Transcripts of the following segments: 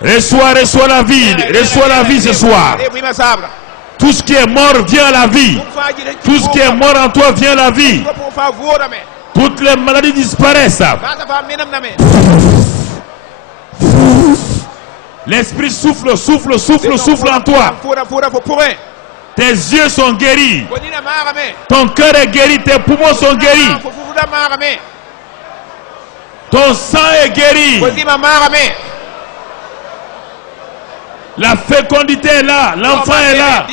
Reçois la vie. Reçois la vie ce soir. Tout ce qui est mort vient à la vie. Tout ce qui est mort en toi vient à la vie. Toutes les maladies disparaissent. L'esprit souffle en toi. Tes yeux sont guéris. Ton cœur est guéri. Tes poumons sont guéris. Ton sang est guéri. La fécondité est là. L'enfant est là.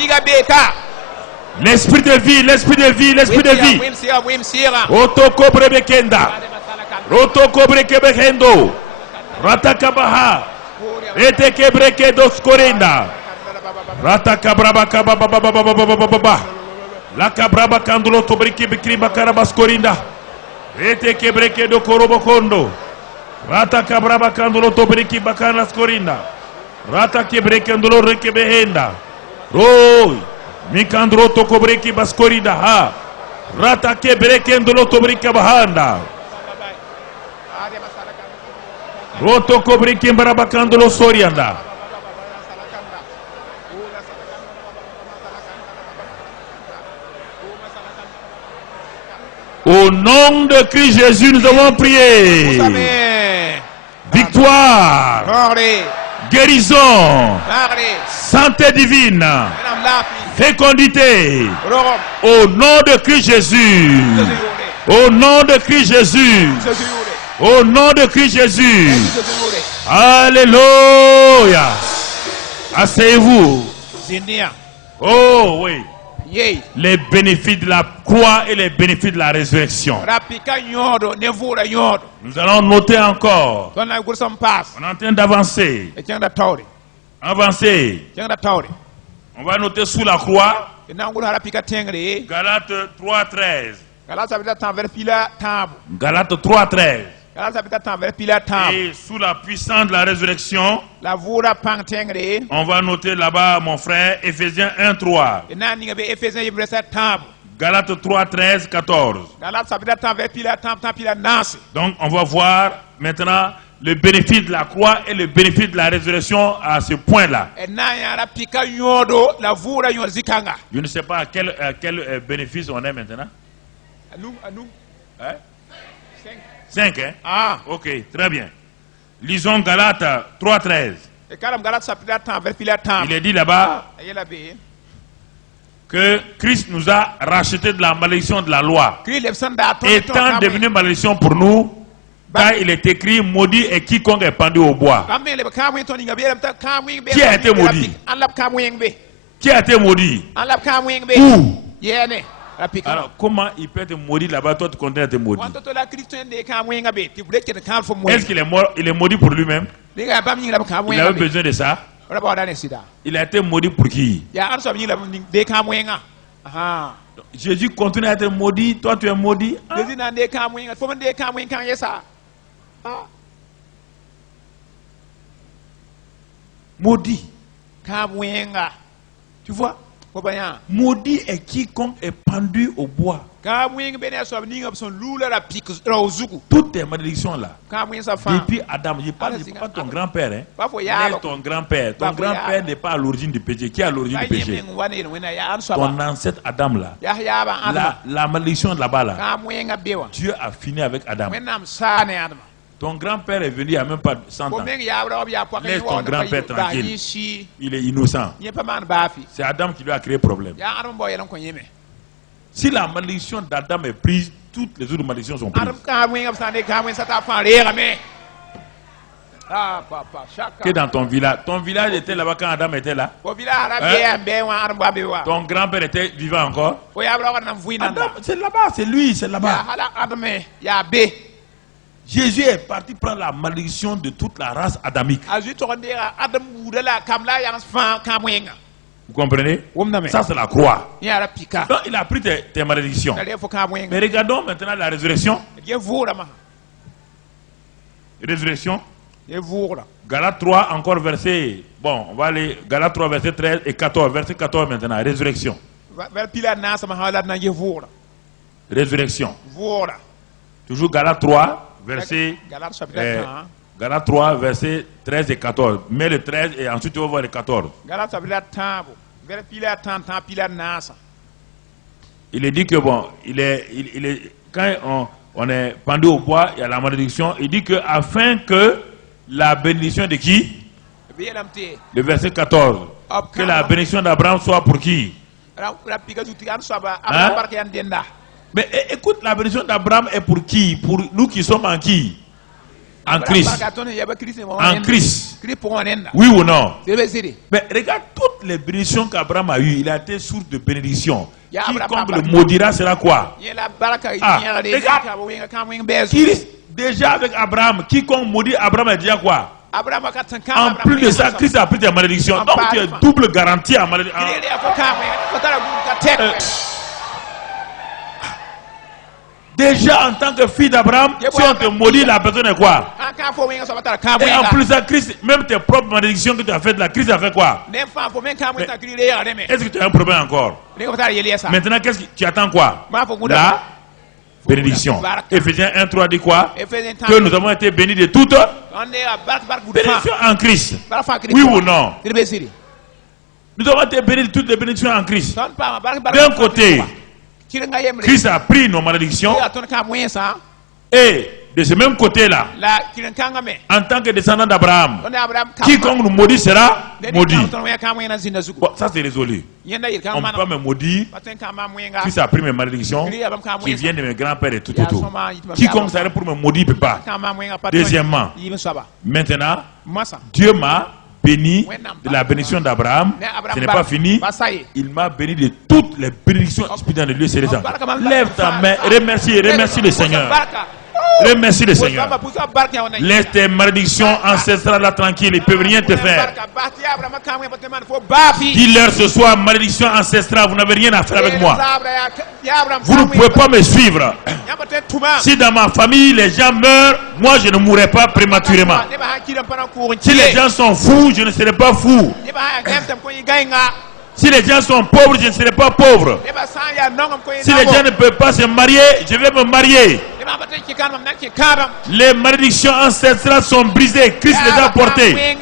L'esprit de vie, l'esprit de vie, l'esprit de vie. Otoko brebekenda. Otoko brekebehendo. Ratakabaha. Eteke brekedo skorinda. Ratakabraba kababababababababa. La kabraba kandulo tobriki bikri bakaraba skorinda. Eteke brekedo korobokondo. Ratakabraba kandulo tobriki bakana skorinda. Ratake ndolo rekebehenda. Roy. Mikandro tokobreki baskorida ha. Ratake ndolo tobrika bahanda. Roto kobreki mbarabakandolo sorianda. Au nom de Christ Jésus, nous avons prié. Victoire. Guérison, santé divine, fécondité, au nom de Christ Jésus, au nom de Christ Jésus, au nom de Christ Jésus. Alléluia. Asseyez-vous. Oh oui. Les bénéfices de la croix et les bénéfices de la résurrection. Nous allons noter encore. On est en train d'avancer. Avancer. On va noter sous la croix. Galates 3:13. Galates 3:13. Et sous la puissance de la résurrection, on va noter là-bas, mon frère, Ephésiens 1:3. Galates 3:13, 14. Donc on va voir maintenant le bénéfice de la croix et le bénéfice de la résurrection à ce point-là. Je ne sais pas à quel bénéfice on est maintenant. Hein? 5, hein? Ah. Ok, très bien. Lisons Galates 3:13. Il est dit là-bas que Christ nous a racheté de la malédiction de la loi, étant devenu malédiction pour nous, car il est écrit: maudit est quiconque est pendu au bois. Qui a été maudit? Qui a été maudit? Où? Alors, comment il peut être maudit là-bas, toi tu continues à être maudit? Est-ce qu'il est mort? Il est maudit pour lui-même? Il avait besoin de ça? Il a été maudit pour qui? Jésus continue à être maudit, toi tu es maudit. Maudit. Tu vois? Maudit est quiconque est pendu au bois. Toutes tes malédictions là, depuis Adam, je parle pas ton grand-père, hein? Mais ton grand-père. Ton grand-père n'est pas à l'origine du péché. Qui est à l'origine du péché? Ton ancêtre Adam là. La malédiction là-bas là. Dieu a fini avec Adam. Ton grand-père est venu il n'y a même pas 100 ans. Laisse ton grand-père tranquille. Il est innocent. C'est Adam qui lui a créé problème. Si la malédiction d'Adam est prise, toutes les autres malédictions sont prises. Que dans ton village était là-bas quand Adam était là. Ton grand-père était vivant encore. Adam, c'est là-bas, c'est lui, c'est là-bas. Jésus est parti prendre la malédiction de toute la race adamique. Vous comprenez? Ça c'est la croix. Donc il a pris tes malédictions. Mais regardons maintenant la résurrection. Résurrection. Galates 3 encore verset. Bon, on va aller Galates 3 verset 13 et 14. Verset 14 maintenant. Résurrection. Résurrection. Toujours Galates 3 verset Galates 3, versets 13 et 14. Mets le 13 et ensuite tu vas voir le 14. Il est dit que bon, quand on est pendu au bois, il y a la malédiction. Il dit que afin que la bénédiction de qui? Le verset 14. Que la bénédiction d'Abraham soit pour qui? Hein? Mais écoute, la bénédiction d'Abraham est pour qui? Pour nous qui sommes en qui? En Christ. En Christ. Oui ou non? Mais regarde toutes les bénédictions qu'Abraham a eues. Il a été source de bénédiction. Quiconque le maudira sera quoi? Regarde. Déjà avec Abraham, quiconque maudit Abraham est déjà quoi? En plus de ça, Christ a pris tes malédictions. Donc tu es double garanti à malédiction. Déjà en tant que fille d'Abraham, si on te maudit, la personne est quoi? Et en plus de Christ, même tes propres malédictions que tu as faites, la Christ a fait quoi? Est-ce que tu as un problème encore? Maintenant, qu'est-ce que tu attends quoi? La bénédiction. Éphésiens 1:3 dit quoi? Que nous avons été bénis de toutes bénédictions en Christ. Oui ou non? Nous avons été bénis de toutes les bénédictions en Christ. D'un côté, Christ a pris nos malédictions et de ce même côté-là, en tant que descendant d'Abraham, quiconque nous maudit sera maudit. Bon, ça c'est résolu. On ne peut pas me maudire. Christ a pris mes malédictions qui viennent de mes grands-pères et tout. Quiconque s'arrête pour me maudire ne peut pas. Deuxièmement, maintenant, Dieu m'a béni de la bénédiction d'Abraham. Ce n'est pas fini. Il m'a béni de toutes les bénédictions spirituelles de Dieu céleste. Lève ta main, remercie le Seigneur. Remercie le Seigneur. Laisse tes malédictions ancestrales là tranquilles, ils ne peuvent rien te faire. Dis-leur ce soir, malédiction ancestrale, vous n'avez rien à faire avec moi. Vous ne pouvez pas me suivre. Si dans ma famille les gens meurent, moi je ne mourrai pas prématurément. Si les gens sont fous, je ne serai pas fou. Si les gens sont pauvres, je ne serai pas pauvre. Si les gens ne peuvent pas se marier, je vais me marier. Les malédictions ancestrales sont brisées. Christ les a portées.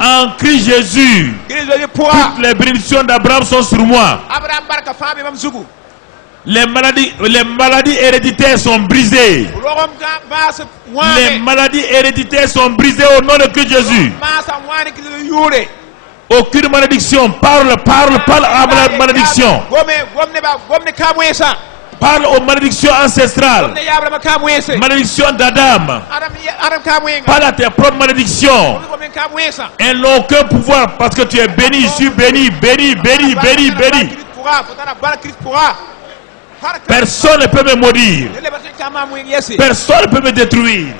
En Christ Jésus, toutes les bénédictions d'Abraham sont sur moi. Les maladies héréditaires sont brisées. Les maladies héréditaires sont brisées au nom de Christ Jésus. Aucune malédiction. Parle à la malédiction. Parle aux malédictions ancestrales. Malédiction d'Adam. Parle à tes propres malédictions. Elles n'ont aucun pouvoir parce que tu es béni. Je suis béni, béni. Personne ne peut me maudire. Personne ne peut me détruire.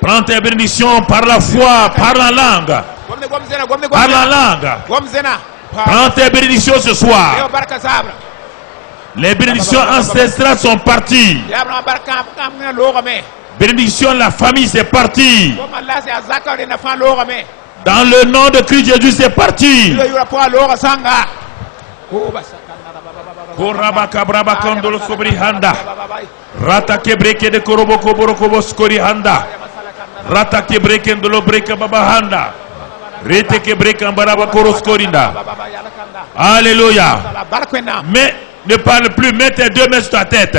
Prends tes bénédictions par la foi, par la langue. Par la langue. Prends tes bénédictions ce soir. Les bénédictions ancestrales sont parties. Bénédiction de la famille, c'est parti. Dans le nom de Christ Jésus, c'est parti. Rata kebreke de koroboko borokobo skori handa. Rata kebreke ndolo breka baba handa. Rete kebreke ambaraba koroskorinda. Alléluia. Mais ne parle plus, mets tes deux mains sur ta tête.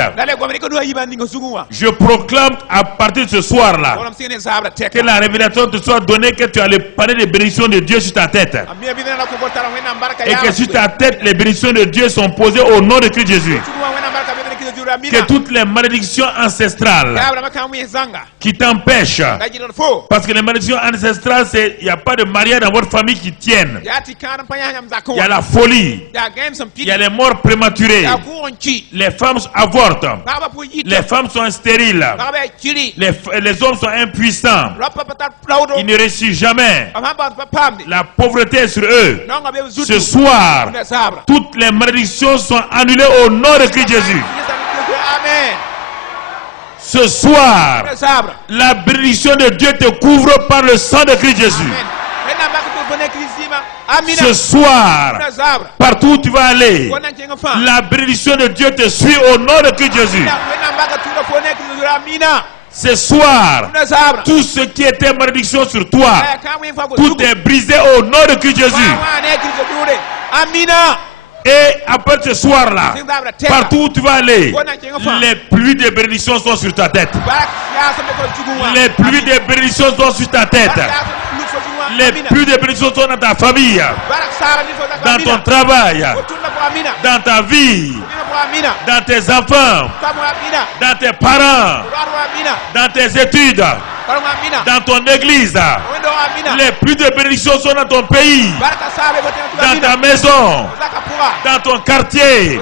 Je proclame à partir de ce soir-là que la révélation te soit donnée, que tu as le panier de bénédictions de Dieu sur ta tête. Et que sur ta tête, les bénédictions de Dieu sont posées au nom de Christ Jésus. Que toutes les malédictions ancestrales qui t'empêchent, parce que les malédictions ancestrales, il n'y a pas de mariage dans votre famille qui tiennent. Il y a la folie, il y a les morts prématurées, les femmes avortent, les femmes sont stériles, les hommes sont impuissants, ils ne réussissent jamais, la pauvreté est sur eux. Ce soir, toutes les malédictions sont annulées au nom de Christ Jésus. Ce soir, la bénédiction de Dieu te couvre par le sang de Christ Jésus. Ce soir, partout où tu vas aller, la bénédiction de Dieu te suit au nom de Christ Jésus. Ce soir, tout ce qui était malédiction sur toi, tout est brisé au nom de Christ Jésus. Et après ce soir-là, partout où tu vas aller, les pluies de bénédiction sont sur ta tête. Les pluies de bénédiction sont sur ta tête. Les pluies de bénédiction sont dans ta famille, dans ton travail, dans ta vie, dans tes enfants, dans tes parents, dans tes études, dans ton église. Les pluies de bénédiction sont dans ton pays, dans ta maison, dans ton quartier.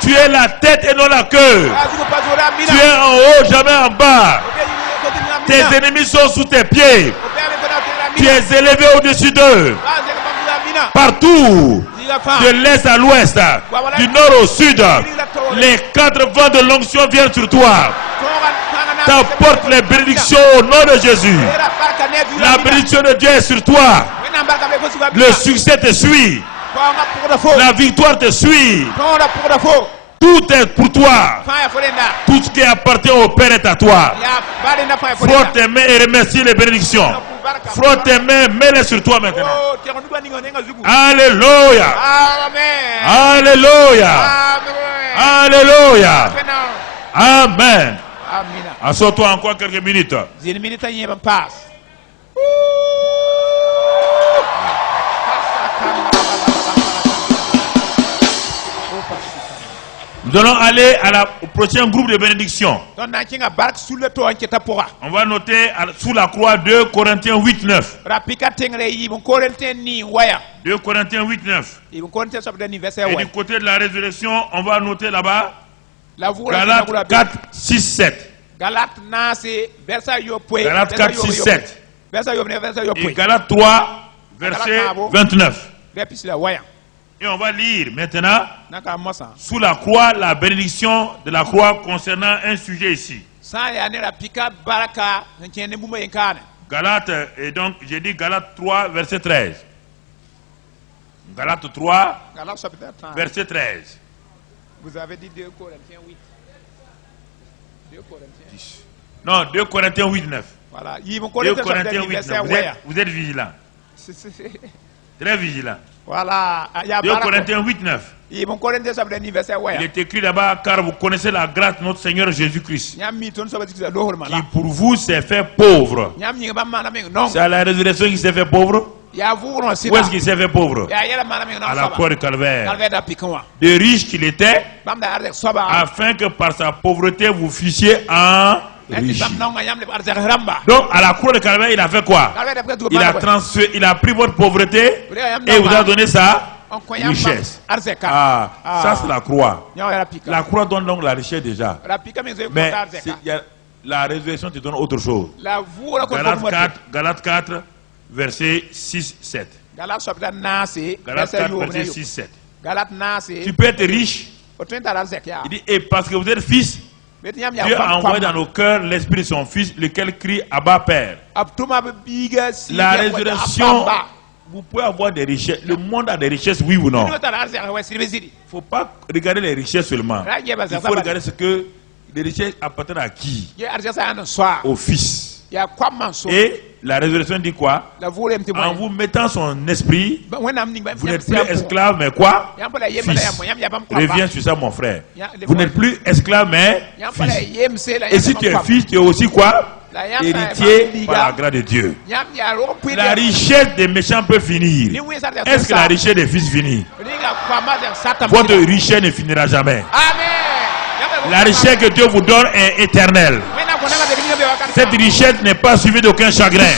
Tu es la tête et non la queue. Tu es en haut, jamais en bas. Tes ennemis sont sous tes pieds. Tu es élevé au-dessus d'eux. Partout, de l'est à l'ouest, du nord au sud, les 4 vents de l'onction viennent sur toi. T'apportes les bénédictions au nom de Jésus. La bénédiction de Dieu est sur toi. Le succès te suit. La victoire te suit. Tout est pour toi. Tout ce qui appartient au Père est à toi. Frotte tes mains et remercie les bénédictions. Frotte tes mains, mets-les sur toi maintenant. Alléluia. Alléluia. Alléluia. Amen. Assois-toi encore quelques minutes. Nous allons aller au prochain groupe de bénédiction. On va noter sous la croix 2 Corinthiens 8-9. 2 Corinthiens 8-9. Et du côté de la résurrection, on va noter là-bas Galates 4-6-7. Galates 4-6-7. Et Galates 3, verset 29. Et on va lire maintenant sous la croix la bénédiction de la croix concernant un sujet ici. Galates, et donc j'ai dit Galates 3, verset 13. Galates 3, verset 13. Vous avez dit 2 Corinthiens 8. 2 Corinthiens 10. Non, 2 Corinthiens 8, 9. Voilà. 2 Corinthiens 8, 9. Vous êtes vigilants. Très vigilants. Voilà. 2 Corinthiens 8, 9. Il est écrit là-bas, car vous connaissez la grâce de notre Seigneur Jésus-Christ, qui pour vous s'est fait pauvre. C'est à la résurrection qu'il s'est fait pauvre. Où est-ce qu'il s'est fait pauvre? À la croix du Calvaire. De riche qu'il était, afin que par sa pauvreté vous fussiez en riche. Donc à la croix du Calvaire, il a fait quoi? Il a pris votre pauvreté et vous a donné ça. Richesse. Ça c'est la croix. La croix donne donc la richesse déjà. Mais la résurrection te donne autre chose. Galates 4, verset 6-7. Galates 4, verset 6-7. Tu peux être riche. Il dit, et parce que vous êtes fils, Dieu a envoyé dans nos cœurs l'esprit de son fils, lequel crie Abba Père. La résurrection. Vous pouvez avoir des richesses. Le monde a des richesses, oui ou non? Il ne faut pas regarder les richesses seulement. Il faut regarder ce que les richesses appartiennent à qui? Au Fils. Et la résurrection dit quoi? En vous mettant son esprit, vous n'êtes plus esclave, mais quoi? Fils. Reviens sur ça, mon frère. Vous n'êtes plus esclave, mais fils. Et si tu es fils, tu es aussi quoi? Héritier par la grâce de Dieu. La richesse des méchants peut finir. Est-ce que la richesse des fils finit? Votre richesse ne finira jamais. La richesse que Dieu vous donne est éternelle. Cette richesse n'est pas suivie d'aucun chagrin.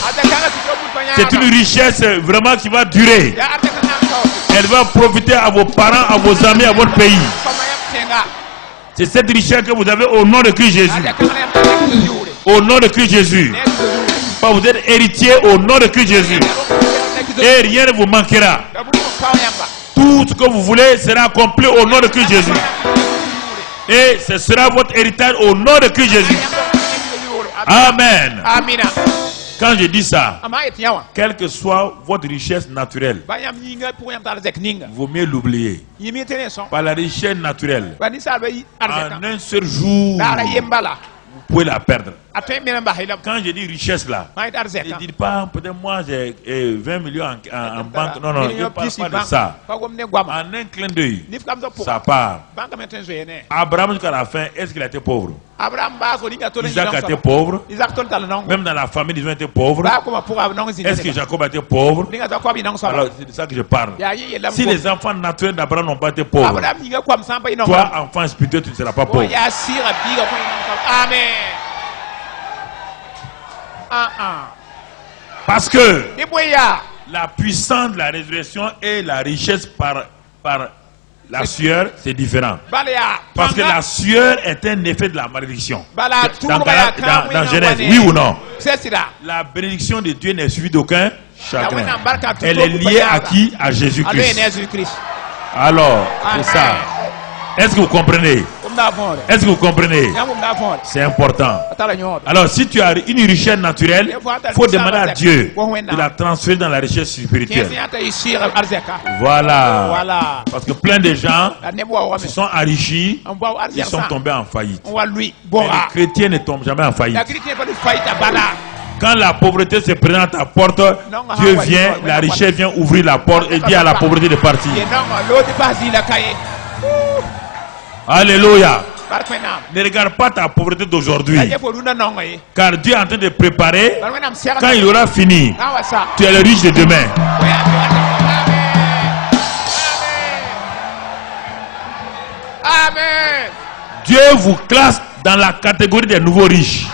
C'est une richesse vraiment qui va durer. Elle va profiter à vos parents, à vos amis, à votre pays. C'est cette richesse que vous avez au nom de Christ Jésus. Au nom de Christ Jésus. Vous êtes héritier au nom de Christ Jésus. Et rien ne vous manquera. Tout ce que vous voulez sera accompli au nom de Christ Jésus. Et ce sera votre héritage au nom de Christ Jésus. Amen. Quand je dis ça, quelle que soit votre richesse naturelle, vaut mieux l'oublier. Par la richesse naturelle, en un seul jour, vous pouvez la perdre. Quand je dis richesse là, ne dites pas peut-être moi j'ai 20 millions en banque. Non, non, je ne parle pas de ça. En un clin d'œil, ça part. Abraham jusqu'à la fin, est-ce qu'il a été pauvre? Isaac a été pauvre. Même dans la famille, ils ont été pauvres. Est-ce que Jacob a été pauvre? Alors c'est de ça que je parle. Si les enfants naturels d'Abraham n'ont pas été pauvres, toi, enfant spirituel, tu ne seras pas pauvre. Amen. Parce que la puissance de la résurrection et la richesse par la sueur, c'est différent. Parce que la sueur est un effet de la malédiction. Dans Genèse, oui ou non? La bénédiction de Dieu n'est suivie d'aucun chagrin. Elle est liée à qui? À Jésus-Christ. Alors, c'est ça. Est-ce que vous comprenez? Est-ce que vous comprenez? C'est important. Alors, si tu as une richesse naturelle, il faut demander à Dieu de la transférer dans la richesse spirituelle. Voilà. Parce que plein de gens se sont enrichis, ils sont tombés en faillite. Mais les chrétiens ne tombent jamais en faillite. Quand la pauvreté se présente à ta porte, Dieu vient, la richesse vient ouvrir la porte et dit à la pauvreté de partir. Alléluia. Ne regarde pas ta pauvreté d'aujourd'hui. Car Dieu est en train de préparer. Quand il aura fini, tu es le riche de demain. Amen. Dieu vous classe dans la catégorie des nouveaux riches.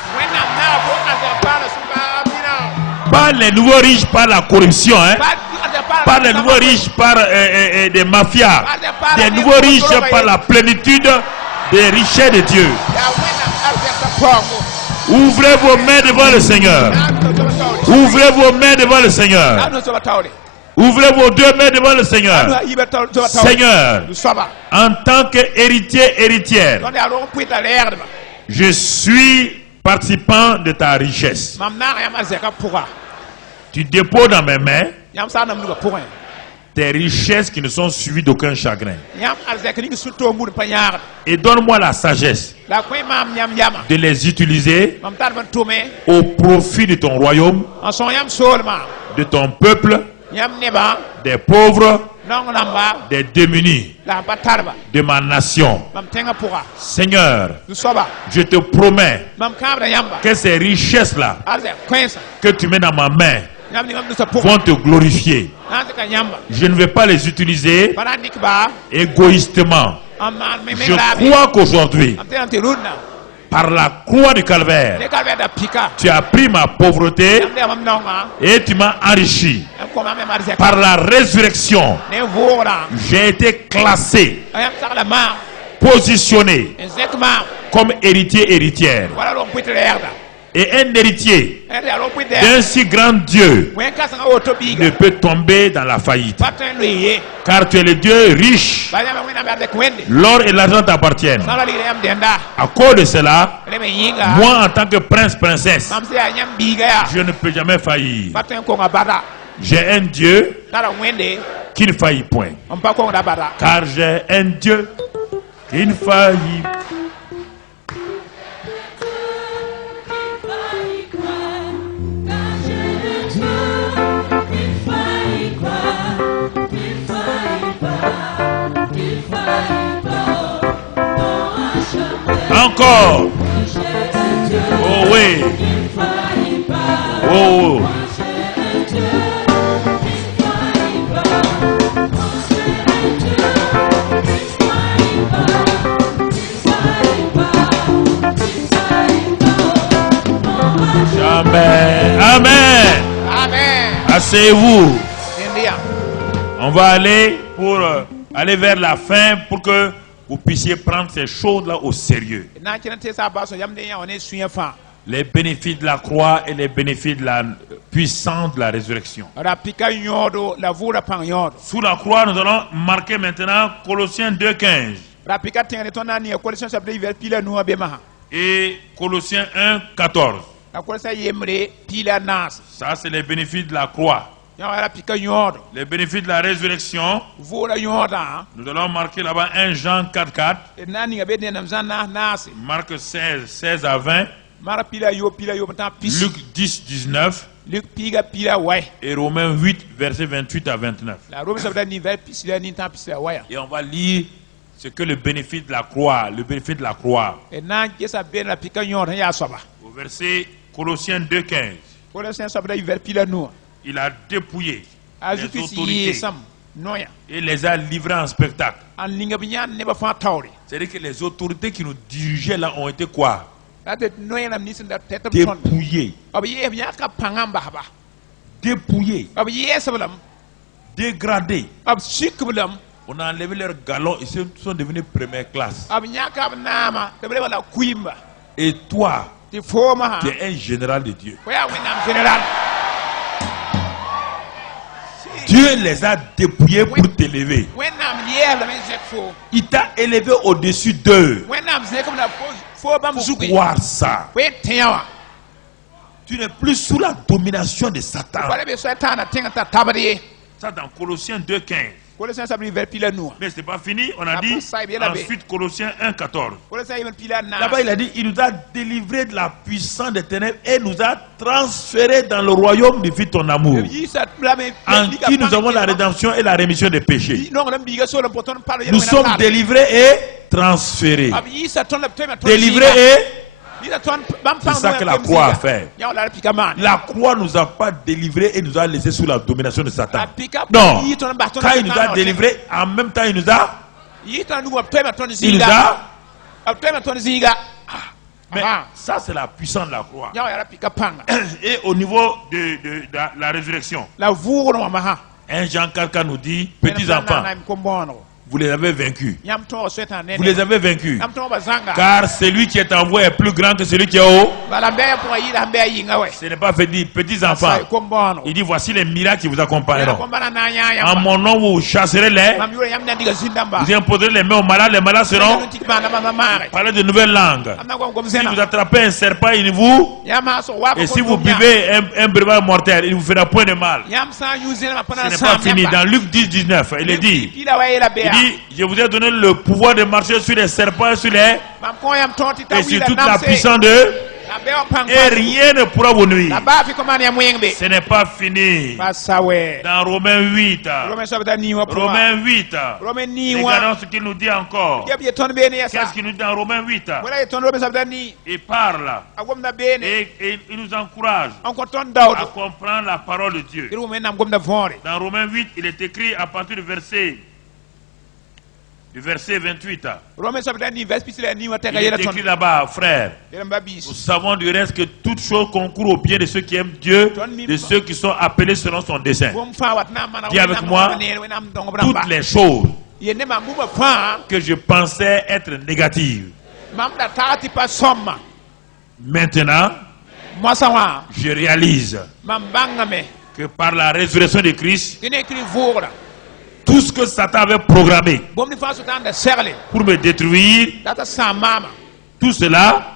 Pas les nouveaux riches par la corruption, hein? Pas les nouveaux riches par des mafias. Des nouveaux riches par la plénitude des richesses de Dieu. Ouvrez vos mains devant le Seigneur. Ouvrez vos mains devant le Seigneur. Ouvrez vos deux mains devant le Seigneur. Seigneur, en tant qu'héritière, je suis participant de ta richesse. Tu déposes dans mes mains tes richesses qui ne sont suivies d'aucun chagrin. Et donne-moi la sagesse de les utiliser au profit de ton royaume, de ton peuple, des pauvres, des démunis, de ma nation. Seigneur, je te promets que ces richesses-là que tu mets dans ma main vont te glorifier. Je ne vais pas les utiliser égoïstement. Je crois qu'aujourd'hui, par la croix du calvaire, tu as pris ma pauvreté et tu m'as enrichi. Par la résurrection, j'ai été classé, positionné comme héritière. Et un héritier d'un si grand Dieu ne peut tomber dans la faillite. Car tu es le Dieu riche. L'or et l'argent t'appartiennent. À cause de cela, moi en tant que princesse, je ne peux jamais faillir. J'ai un Dieu qui ne faillit point. Car j'ai un Dieu qui ne faillit point. Encore. Oh oui. Oh. Jamais. Amen. Amen. Asseyez-vous. On va aller aller vers la fin pour que vous puissiez prendre ces choses-là au sérieux. Les bénéfices de la croix et les bénéfices de la puissance de la résurrection. Sous la croix, nous allons marquer maintenant Colossiens 2,15 et Colossiens 1,14. Ça, c'est les bénéfices de la croix. Les bénéfices de la résurrection. Nous allons marquer là-bas 1 Jean 4:4. Marc 16 à 20. Luc 10:19. Et Romains 8, versets 28 à 29. Et on va lire ce que le bénéfice de la croix, le bénéfice de la croix. Au verset Colossiens 2:15. Il a dépouillé les autorités et les a livrés en spectacle. C'est-à-dire que les autorités qui nous dirigeaient là ont été quoi? Dépouillés. Dépouillés. Dégradés. On a enlevé leurs galons, ils sont devenus première classe. Et toi, tu es un général de Dieu. Dieu les a dépouillés pour t'élever. Il t'a élevé au-dessus d'eux. Faut croire ça. Tu n'es plus sous la domination de Satan. Ça dans Colossiens 2:15. Mais ce n'est pas fini, on a dit ensuite Colossiens 1:14. Là-bas il a dit, il nous a délivrés de la puissance des ténèbres et nous a transférés dans le royaume du Fils de ton amour, en qui nous avons la rédemption et la rémission des péchés. Nous sommes délivrés et transférés. Délivrés et... C'est ça que la croix a fait. La croix nous a pas délivrés et nous a laissés sous la domination de Satan. Non. Quand il nous a délivrés, en même temps il nous a... Mais ça c'est la puissance de la croix. Et au niveau de la résurrection, 1 Jean 4 nous dit, petits enfants, vous les avez vaincus. Vous les avez vaincus. Car celui qui est en vous est plus grand que celui qui est haut. Ce n'est pas fait dire petits enfants. Il dit voici les miracles qui vous accompagneront. En mon nom vous chasserez les. Vous imposerez les mains aux malades. Les malades seront. Parlez de nouvelles langues. Si vous attrapez un serpent, il vous. Et si vous buvez un breuvage mortel, il ne vous fera point de mal. Ce n'est pas fini. Dans Luc 10:19, il est dit. Je vous ai donné le pouvoir de marcher sur les serpents et sur les... et sur toute la puissance de... Et rien ne pourra vous nuire. Ce n'est pas fini. Dans Romains 8. Romains 8. Regardons ce qu'il nous dit encore. Qu'est-ce qu'il nous dit dans Romains 8? Il parle. Et il nous encourage à comprendre la parole de Dieu. Dans Romains 8, il est écrit à partir du verset 28. Il est écrit là-bas, frère. Nous savons du reste que toute chose concourt au bien de ceux qui aiment Dieu, de ceux qui sont appelés selon son dessein. Dis avec moi, toutes les choses que je pensais être négatives, maintenant, je réalise que par la résurrection de Christ, tout ce que Satan avait programmé pour me détruire, tout cela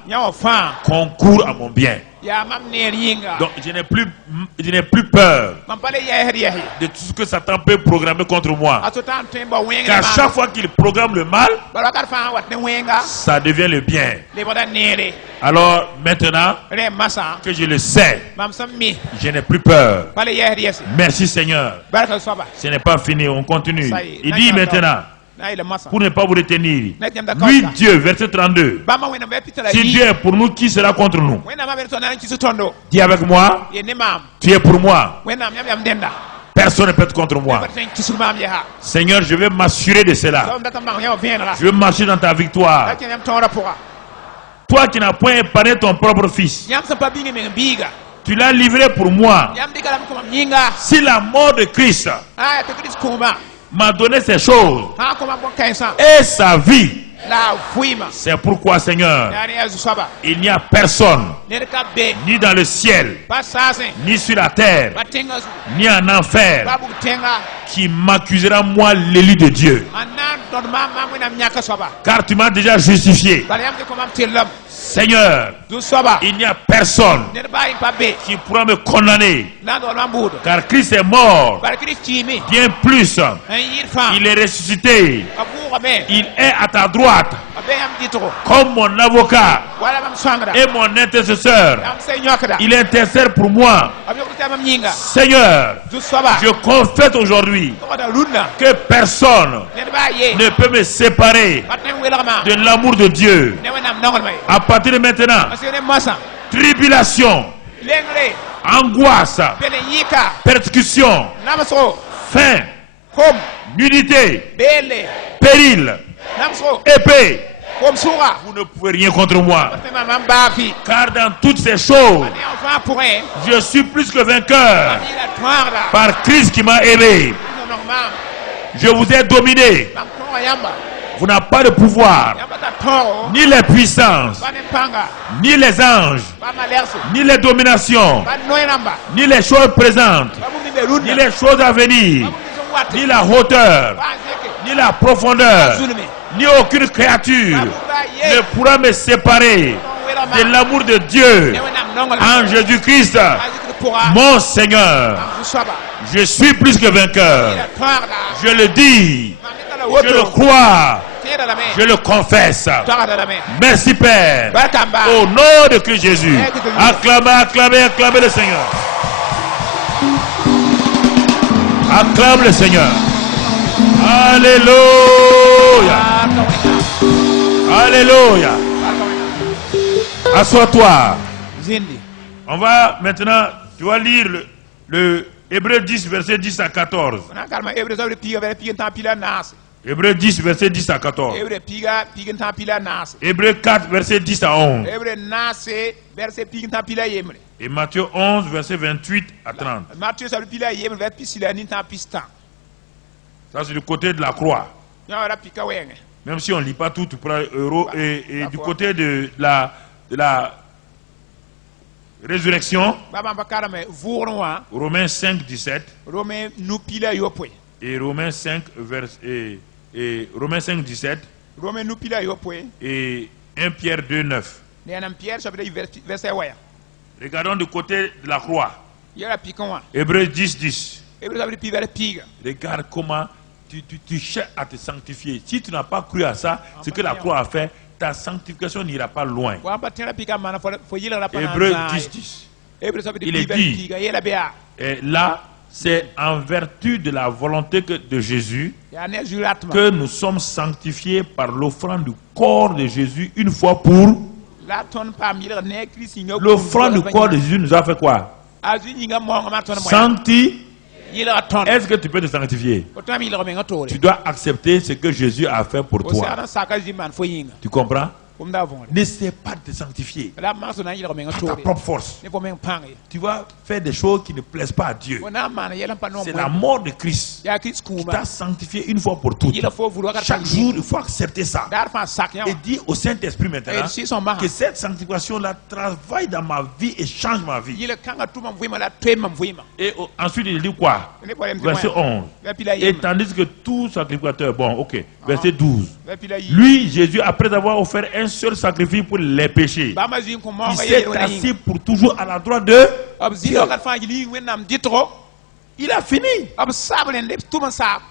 concourt à mon bien. Donc je n'ai plus peur de tout ce que Satan peut programmer contre moi. Car chaque fois qu'il programme le mal, ça devient le bien. Alors maintenant que je le sais, je n'ai plus peur. Merci Seigneur. Ce n'est pas fini, on continue. Il dit maintenant, pour ne pas vous retenir, lui Dieu, verset 32, si Dieu est pour nous, qui sera contre nous? Dis avec moi, tu es pour moi, personne ne peut être contre moi. Seigneur, je vais m'assurer de cela. Je vais marcher dans ta victoire. Toi qui n'as point épargné ton propre fils, tu l'as livré pour moi. Si la mort de Christ m'a donné ces choses et sa vie, c'est pourquoi, Seigneur, il n'y a personne, ni dans le ciel, ni sur la terre, ni en enfer, qui m'accusera, moi, l'élu de Dieu. Car tu m'as déjà justifié. Seigneur, il n'y a personne qui pourra me condamner, car Christ est mort. Bien plus, il est ressuscité. Il est à ta droite comme mon avocat et mon intercesseur. Il intercède pour moi. Seigneur, je confesse aujourd'hui que personne ne peut me séparer de l'amour de Dieu. À partir de maintenant, tribulation, angoisse, persécution, faim, nudité, péril, épée, vous ne pouvez rien contre moi. Car dans toutes ces choses, je suis plus que vainqueur par Christ qui m'a aimé. Je vous ai dominé. Vous n'avez pas de pouvoir, ni les puissances, ni les anges, ni les dominations, ni les choses présentes, ni les choses à venir, ni la hauteur, ni la profondeur, ni aucune créature ne pourra me séparer de l'amour de Dieu en Jésus-Christ, mon Seigneur. Je suis plus que vainqueur. Je le dis, je le crois, je le confesse. Merci Père. Au nom de Christ Jésus. Acclamez, acclamez, acclamez le Seigneur. Acclame le Seigneur. Alléluia. Alléluia. Assois-toi. On va maintenant, tu vas lire le Hébreux 10, verset 10 à 14. Hébreux 10, verset 10 à 14. Hébreux 4, verset 10 à 11. Et Matthieu 11, verset 28 à 30. Ça, c'est du côté de la croix. Même si on ne lit pas tout, tu prends euro. Et du côté de la résurrection, Romains 5, 17. Et Romains 5, et Romains 5, 17. Et 1 Pierre 2, 9. Regardons du côté de la croix. Hébreux 10, 10. Regarde comment tu cherches à te sanctifier. Si tu n'as pas cru à ça, ce que la croix a fait, ta sanctification n'ira pas loin. Hébreux 10, 10. Il est dit, et là, c'est en vertu de la volonté de Jésus que nous sommes sanctifiés par l'offrande du corps de Jésus une fois pour... L'offrande du corps de Jésus nous a fait quoi? Sancti. Est-ce que tu peux te sanctifier? Tu dois accepter ce que Jésus a fait pour toi. Tu comprends? N'essaie pas de te sanctifier par ta propre force. Tu vas faire des choses qui ne plaisent pas à Dieu. C'est la mort de Christ qui t'a sanctifié une fois pour toutes. Chaque jour, il faut accepter ça. Et dire au Saint-Esprit maintenant que cette sanctification-là travaille dans ma vie et change ma vie. Et ensuite, il dit quoi? Verset 11. Et tandis que tout sacrificateur, bon, ok, verset 12. Lui, Jésus, après avoir offert un seul sacrifice pour les péchés, il s'est assis pour toujours à la droite de Dieu. Il a fini.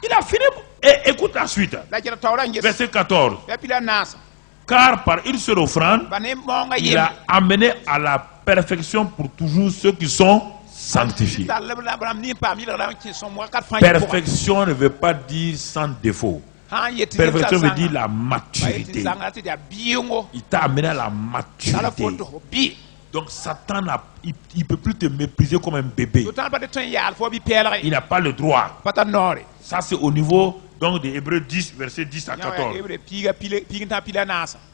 Il a fini. Et écoute la suite. Verset 14. Car par une seule offrande, il a amené à la perfection pour toujours ceux qui sont sanctifiés. Perfection ne veut pas dire sans défaut. Perfection veut dire la maturité. Il t'a amené à la maturité. Donc Satan, il ne peut plus te mépriser comme un bébé. Il n'a pas le droit. Ça c'est au niveau donc de Hébreux 10, verset 10 à 14.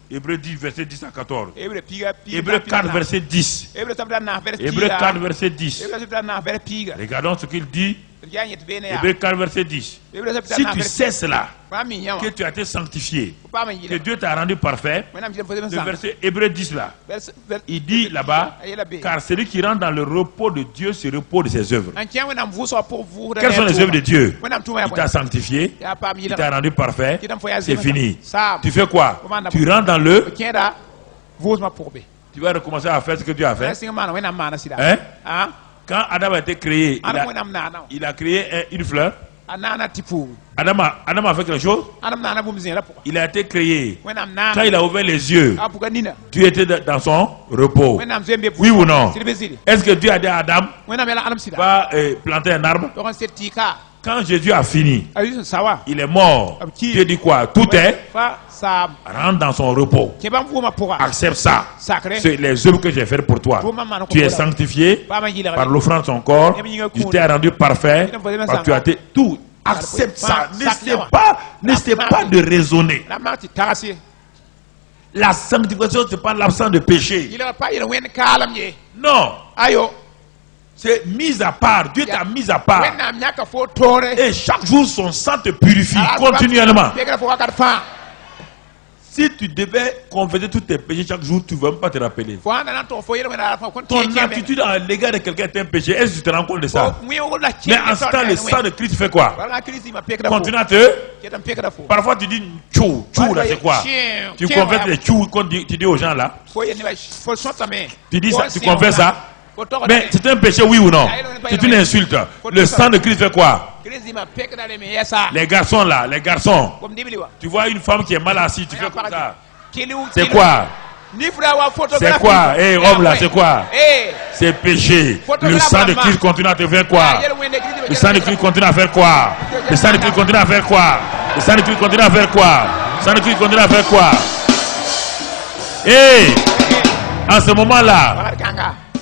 Hébreux 10, verset 10 à 14. Hébreux 4, verset 10. Hébreux 4, verset 10. Regardons ce qu'il dit. Hébreux 4, verset 10. Si tu sais cela, que tu as été sanctifié, que Dieu t'a rendu parfait, le verset Hébreux 10 là, il dit là-bas, car celui qui rentre dans le repos de Dieu, c'est le repos de ses œuvres. Quelles sont les œuvres de Dieu? Il t'a sanctifié, il t'a rendu parfait, c'est fini. Tu fais quoi? Tu rentres dans le Tu vas recommencer à faire ce que tu as fait. Hein? Quand Adam a été créé, il a créé une fleur. Adam a fait quelque chose. Il a été créé. Quand il a ouvert les yeux, tu étais dans son repos. Oui ou non? Est-ce que Dieu a dit à Adam, va planter un arbre? Quand Jésus a fini, il est mort. Dieu dit quoi? Tout est. Rentre dans son repos. Accepte ça. C'est les œuvres que j'ai faites pour toi. Tu es sanctifié par l'offrande de son corps. Tu t'es rendu parfait. Parce que tu as été tout. Accepte ça. N'essaie pas de raisonner. La sanctification, ce n'est pas l'absence de péché. Non. C'est mis à part. Dieu t'a mis à part. Et chaque jour, son sang te purifie continuellement. Si tu devais confesser tous tes péchés chaque jour, tu ne vas même pas te rappeler. Ton attitude à l'égard de quelqu'un est un péché. Est-ce que tu te rends compte de ça? Mais en ce temps, le sang de Christ fait quoi? Continue à te... Parfois tu dis tchou, tchou là c'est quoi? Tu confesses les tchou quand tu dis aux gens là. Tu dis ça, tu confesses ça? Mais c'est un péché, oui ou non? C'est une insulte. Le sang de Christ fait quoi? Les garçons là, les garçons. Tu vois une femme qui est mal assise, tu fais comme ça. C'est quoi? C'est quoi? Eh, homme là, c'est quoi? C'est péché. Le sang de Christ continue à te faire quoi? Le sang de Christ continue à faire quoi? Le sang de Christ continue à faire quoi? Le sang de Christ continue à faire quoi? Le sang de Christ continue à faire quoi? Eh, en ce moment-là,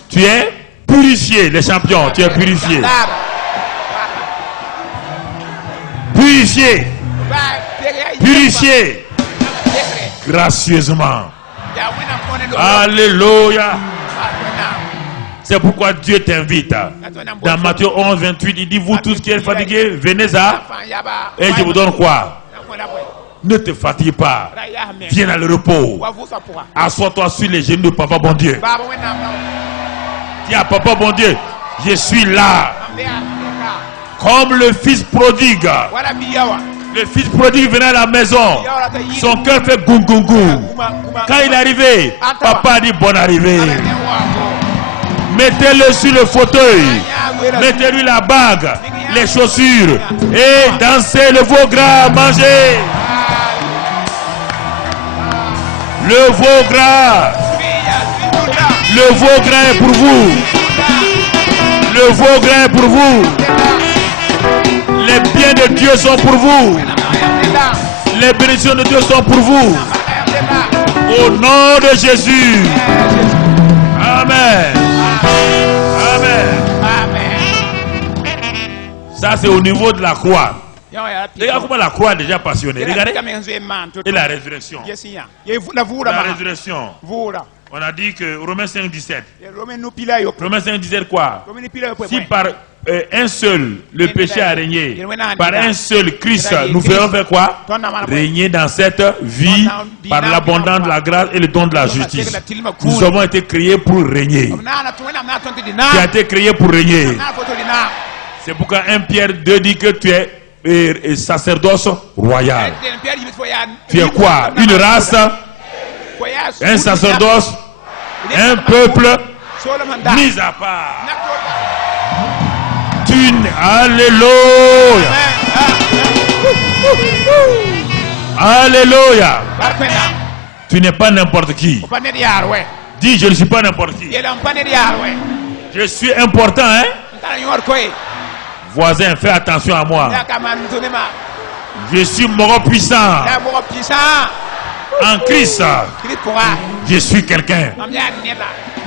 tu es purifié, les champions, tu es purifié. Purifié. Purifié. Gracieusement. Alléluia. C'est pourquoi Dieu t'invite. Dans Matthieu 11, 28, il dit, vous tous qui êtes fatigués, venez à, et je vous donne quoi? Ne te fatigue pas. Viens dans le repos. Assois-toi sur les genoux de Papa bon Dieu. Dis à Papa bon Dieu, je suis là. Comme le fils prodigue. Le fils prodigue venait à la maison. Son cœur fait goum goum goum. Quand il est arrivé, papa dit bonne arrivée. Mettez-le sur le fauteuil. Mettez-lui la bague, les chaussures. Et dansez le veau gras, mangez. Le veau gras. Le veau gras est pour vous. Le veau gras est pour vous. Les biens de Dieu sont pour vous. Les bénédictions de Dieu sont pour vous. Au nom de Jésus. Amen. Amen. Ça c'est au niveau de la croix. Regarde comment la croix est déjà passionnée. Regardez. Et la résurrection. La résurrection. On a dit que Romains 5, 17. Romains 5, 17 quoi? Si par un seul le péché a régné, par un seul Christ, nous ferons faire quoi? Régner dans cette vie par l'abondance de la grâce et le don de la justice. Nous avons été créés pour régner. Tu as été créé pour régner. C'est pourquoi 1 Pierre 2 dit que tu es sacerdoce royal. Tu es quoi? Une race, un sacerdoce, un peuple mis à part. Alléluia. Alléluia. Tu n'es pas n'importe qui. Dis, je ne suis pas n'importe qui. Je suis important, hein? Voisin, fais attention à moi. Je suis mort puissant. En Christ, je suis quelqu'un.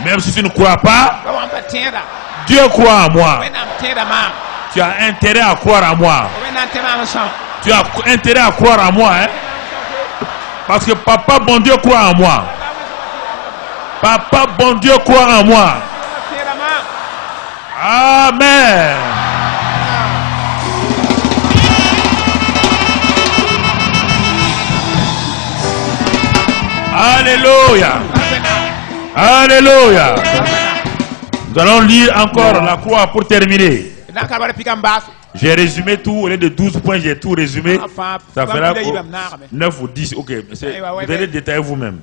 Même si tu ne crois pas, Dieu croit en moi. Tu as intérêt à croire en moi. Tu as intérêt à croire en moi, hein? Parce que Papa bon Dieu croit en moi. Papa bon Dieu croit en moi. Amen. Alléluia. Alléluia. Nous allons lire encore la croix pour terminer. J'ai résumé tout, au lieu de 12 points, j'ai tout résumé. Ça fera 9 ou 10. Ok, vous allez détailler vous-même.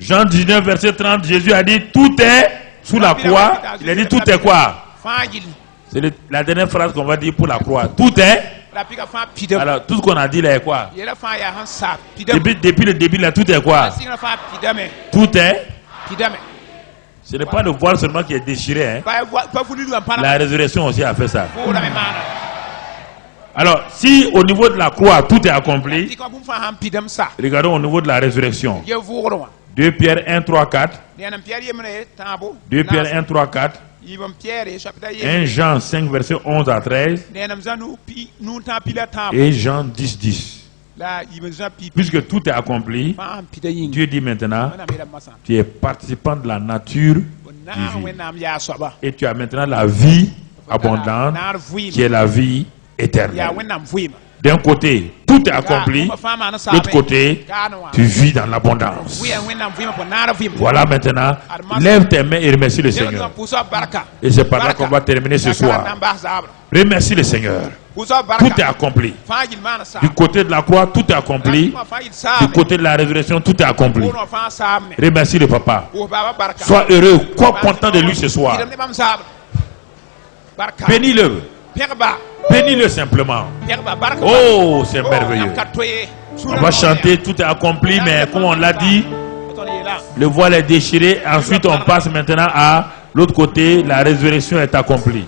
Jean 19, verset 30, Jésus a dit, tout est sous la croix. Il a dit, tout est quoi? C'est la dernière phrase qu'on va dire pour la croix. Tout est. Alors, tout ce qu'on a dit là est quoi? Depuis le début là, tout est quoi? Tout est. Ce n'est pas le voile seulement qui est déchiré. Hein? La résurrection aussi a fait ça. Alors, si au niveau de la croix, tout est accompli, regardons au niveau de la résurrection. 2 Pierre 1, 3, 4. 2 Pierre 1, 3, 4. 1 Jean 5, verset 11 à 13. Et Jean 10, 10. Puisque tout est accompli, Dieu dit maintenant, tu es participant de la nature divine. Et tu as maintenant la vie abondante, qui est la vie éternelle. D'un côté, tout est accompli. De l'autre côté, tu vis dans l'abondance. Voilà maintenant, lève tes mains et remercie le Seigneur. Et c'est par là qu'on va terminer ce soir. Remercie le Seigneur. Tout est accompli. Du côté de la croix, tout est accompli. Du côté de la résurrection, tout est accompli. Remercie le Papa. Sois heureux, sois content de lui ce soir. Bénis-le. Bénis-le simplement. Oh, c'est merveilleux. On va chanter, tout est accompli, mais comme on l'a dit, le voile est déchiré. Ensuite, on passe maintenant à l'autre côté, la résurrection est accomplie.